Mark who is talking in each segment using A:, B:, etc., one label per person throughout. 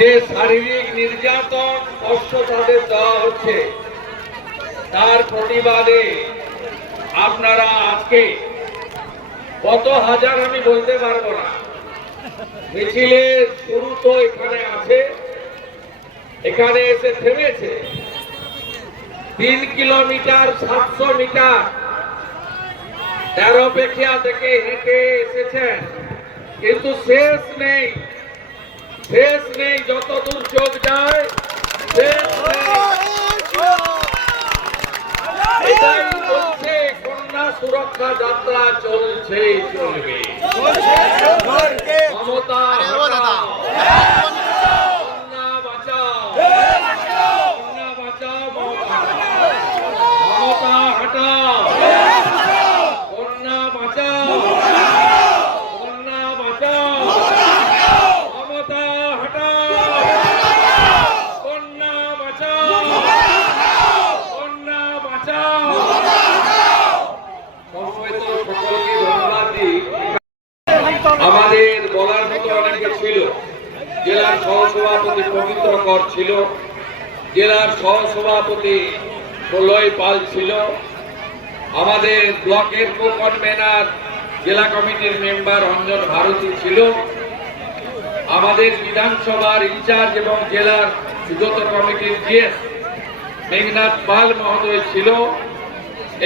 A: যে শারীরিক নির্যাতন কষ্ট তাদের দেওয়া হচ্ছে, তার প্রতিবাদে আপনারা আজকে কত হাজার আমি বলতে পারব না। মিছিলের শুরু তো এখানে আছে, এখানে এসে থেমেছে। তিন কিলোমিটার সাতশো মিটার তেরো পেখিয়া থেকে হেঁটে এসেছেন, কিন্তু শেষ নেই। শেষ নেই যত দূর চোখ যায় শেষ বলছে কন্যা সুরক্ষা যাত্রা চলছে চলবে। মমতা হটাও কন্যা বাঁচাও কন্যা বাঁচাও মমতা মমতা হটাও কন্যা বাঁচাও কন্যা বাঁচাও মমতা হটাও কন্যা বাঁচাও কন্যা বাঁচাও সমবেত সকলকে ধন্যবাদ দিই আমাদের বলার মতো অনেকে ছিল জেলার সহসভাপতি কর ছিল, জেলার সহসভাপতি প্রলয় পাল ছিল। আমাদের ব্লকের কো কনভেনার জেলা কমিটির মেম্বার অঞ্জন ভারতী ছিল। আমাদের বিধানসভার ইনচার্জ এবং জেলার সুগত কমিটির জিএস মেঘনাথ পাল মহোদয় ছিল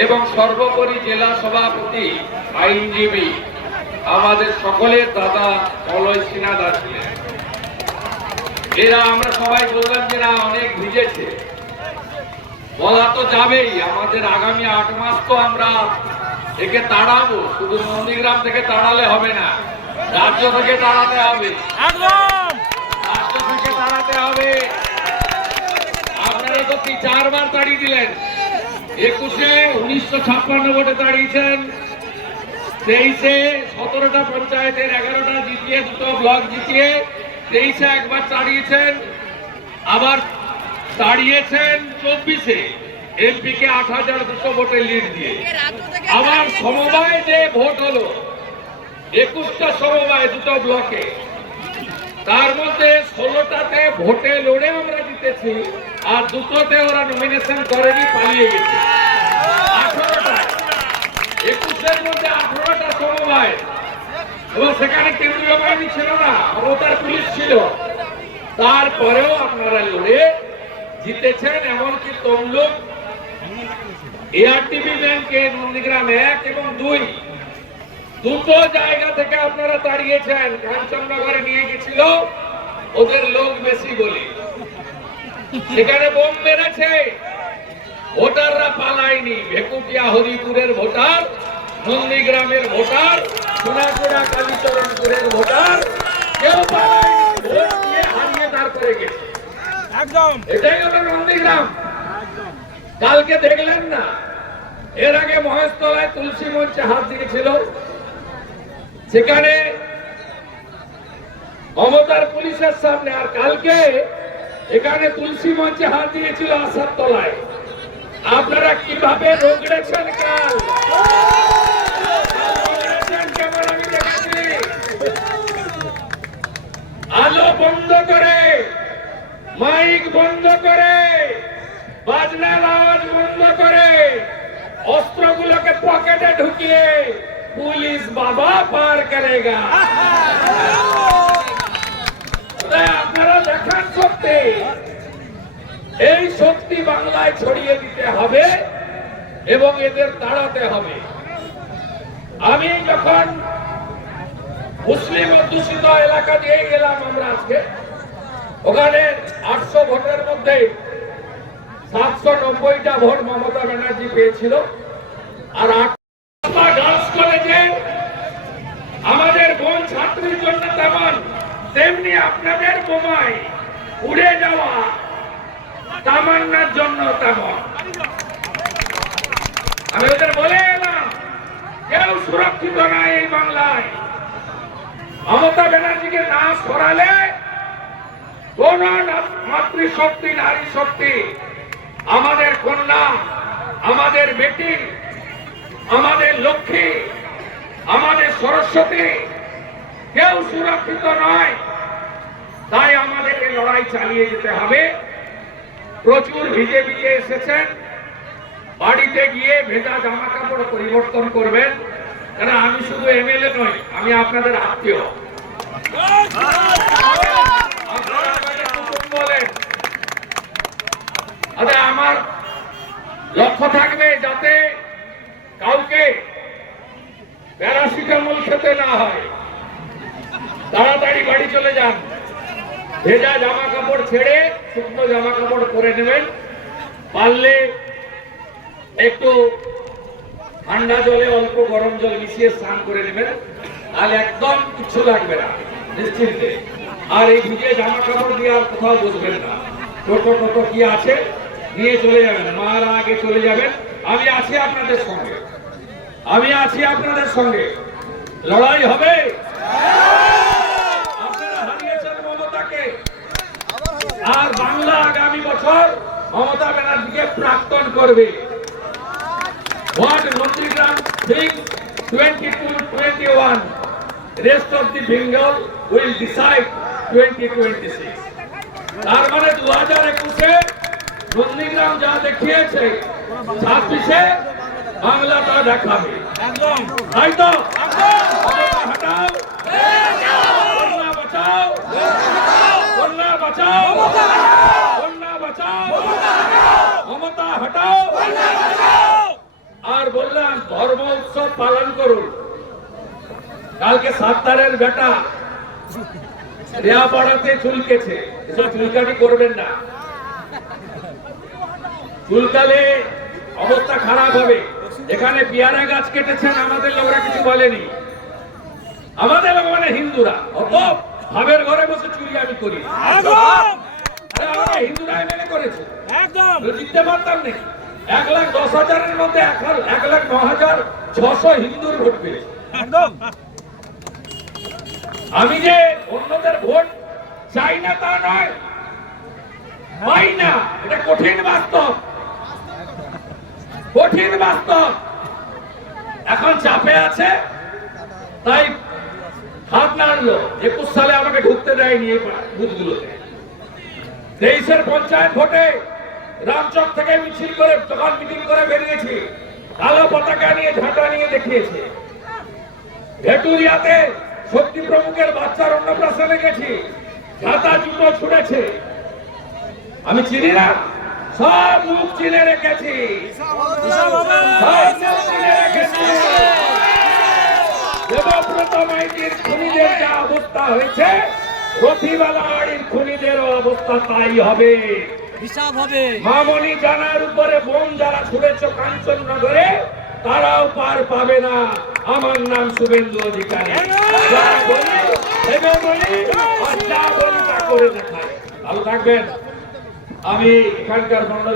A: এবং সর্বোপরি জেলা সভাপতি আইনজীবী। আমাদের সকলের দাদা অলয় সিনহা ছিলেন। এরা আমরা সবাই বললাম যে না অনেক ভিজেছে বলা তো যাবেই আমাদের আগামী আট মাস তো আমরা একে তাড়াবো শুধু নন্দীগ্রাম থেকে তাড়ালে হবে না রাজ্য থেকে তাড়াতে হবে। রাজ্য থেকে তাড়াতে হবে। আপনারা তো চারবার তাড়িয়ে দিলেন। একুশে উনিশশো ছাপ্পান্ন ভোটে তাড়িয়েছেন তেইশে সতেরোটা পঞ্চায়েতের এগারোটা জিতিয়ে দুটো ব্লক জিতিয়ে তেইশে একবার তাড়িয়েছেন, আবার তাড়িয়েছেন চব্বিশে। এমপি কে আট হাজার দুশো ভোটের লিড দিয়ে। আবার সমবায় যে ভোট হলো, একুশটা সমবায় দুটো ব্লকে। তার মধ্যে ষোলোটাতে ভোটে লড়ে আমরা জিতেছি, আর দুটোতে ওরা নমিনেশন করেনি, পালিয়ে গেছে আঠারোটা একুশের মধ্যে আঠারোটা সমবায় এবং সেখানে কেন্দ্রীয় বাহিনী ছিল না মমতার পুলিশ ছিল। তারপরেও আপনারা লড়ে জিতেছেন, এমনকি তমলুক নন্দীগ্রাম এক এবং দুই। দুটো জায়গা থেকে আপনারা তাড়িয়েছেন কাঞ্চননগরে নিয়ে গেছিল ওদের লোক বেশি বলে। সেখানে বোম মেরেছে। ভোটাররা পালায়নি। ভেকুটিয়া হরিপুরের ভোটার নন্দীগ্রামের ভোটার সোনাচূড়া কালীচরণপুরের ভোটার কেউ হারিয়ে করে গেছে।
B: একদম।
A: এটাই হলো নন্দীগ্রাম কালকে দেখলেন না এর আগে মহেশতলায় তুলসী মঞ্চে হাত দিয়েছিল। সেখানে মমতার পুলিশের সামনে আর কালকে এখানে তুলসী মঞ্চে হাত দিয়েছিল আসার তলায়। আপনারা কীভাবে রোগড়েছেন কাল? পুলিশ বাবা পার করেগা তাই আপনারা দেখান এই শক্তি বাংলায় ছড়িয়ে দিতে হবে এবং এদের হবে। আমি যখন মুসলিম অধ্যুষিত এলাকা দিয়ে গেলাম আমরা আজকে, ওখানে আটশো ভোটের মধ্যে সাতশো নব্বইটা ভোট মমতা ব্যানার্জি পেয়েছিল। আর ছাত্রীর জন্য তেমন, তেমনি আপনাদের বোমায় উড়ে যাওয়া তামান্নার জন্য তেমন। আমি ওদের বলে এলাম, কেউ সুরক্ষিত নাই এই বাংলায়। মমতা ব্যানার্জিকে না সরালে কোন মাতৃশক্তি নারী শক্তি আমাদের কন্যা, আমাদের বেটি, আমাদের লক্ষ্মী, আমাদের সরস্বতী কেউ সুরক্ষিত নয়। তাই আমাদের এই লড়াই চালিয়ে যেতে হবে। প্রচুর ভিজে ভিজে এসেছেন। বাড়িতে গিয়ে ভেজা জামা কাপড় পরিবর্তন করবেন। কেন, আমি শুধু এমএলএ নই, আমি আপনাদের আত্মীয়। বলেন। আমার লক্ষ্য থাকবে যাতে কাউকে প্যারাসিটামল খেতে না হয়। বাড়ি চলে যান। ভেজা জামা কাপড় ছেড়ে শুকনো জামা কাপড় পরে নেবেন। পারলে একটু ঠান্ডা জলে অল্প গরম জল মিশিয়ে স্নান করে নেবেন। তাহলে একদম কিচ্ছু লাগবে না, নিশ্চিন্তে। আর এই ভিজে জামা কাপড় দিয়ে আর কোথাও বসবেন না। টোটো টোটো কি আছে? নিয়ে চলে যাবেন। মারা আগে চলে যাবেন। আমি আছি আপনাদের সঙ্গে। আমি আছি আপনাদের সঙ্গে। লড়াই হবে? আর বাংলা আগামী বছর মমতা ব্যানার্জিকে প্রাক্তন করবে। What Nandrigram thinks 22-21, rest of the Bengal will decide 2026. তার মানে দু হাজার একুশে নন্দীগ্রাম যা দেখিয়েছে ছাব্বিশে বাংলা তা দেখাবে।
B: একদম।
A: তাই তো? হটাও। বাঁচাও। বাঁচাও কন্যা বাঁচাও মমতা হটাও আর বললাম ধর্ম উৎসব পালন করুন। কালকে সাত্তারের বেটা রেয়াপাড়াতে চুলকেছে। এসব চুলকানি করবেন না। চুলকালে অবস্থা খারাপ হবে। এখানে পেয়ারা গাছ কেটেছেন আমাদের লোকরা কিছু বলেনি। আমাদের লোক মানে হিন্দুরা। অত ভাবের ঘরে বসে চুরি আমি করি। হিন্দুরা মেনে করেছে।
B: একদম!
A: জিততে পারতাম নাকি? এক লাখ দশ হাজারের মধ্যে এক লাখ ন হাজার ছশো হিন্দুর ভোট পেয়েছে
B: একদম!
A: আমি যে অন্যদের ভোট চাই না তা নয় পাই না। এটা কঠিন বাস্তব। কঠিন বাস্তব। এখন চাপে আছে তাই হাত নাড়লো একুশ সালে আমাকে ঢুকতে দেয়নি এই বুথগুলোতে। তেইশের পঞ্চায়েত ভোটে রামচক থেকে মিছিল করে যখন মিটিং করে বেরিয়েছি। কালো পতাকা নিয়ে ঝাঁটা নিয়ে দেখিয়েছে। ভেটুরিয়াতে শক্তি প্রমুখের বাচ্চার অন্নপ্রাশনে গেছি। ছাতা জুতো ছুড়েছে। আমি চিনি না সব মুখ চিনে রেখেছি। সব মুখ চিনে রেখেছি। দেবব্রত মাইতির খুনিদের যা অবস্থা হয়েছে খুনিদেরও অবস্থা তাই হবে।
B: হিসাব হবে।
A: মামনি জানার উপরে বোম যারা ছুড়েছ কাঞ্চননগরে তারাও পার পাবে না। আমার নাম শুভেন্দু অধিকারী। যা বলি ভেবে বলি আর যা বলি তা করে দেখাই ভালো থাকবেন। আমি এখানকার মন্ডল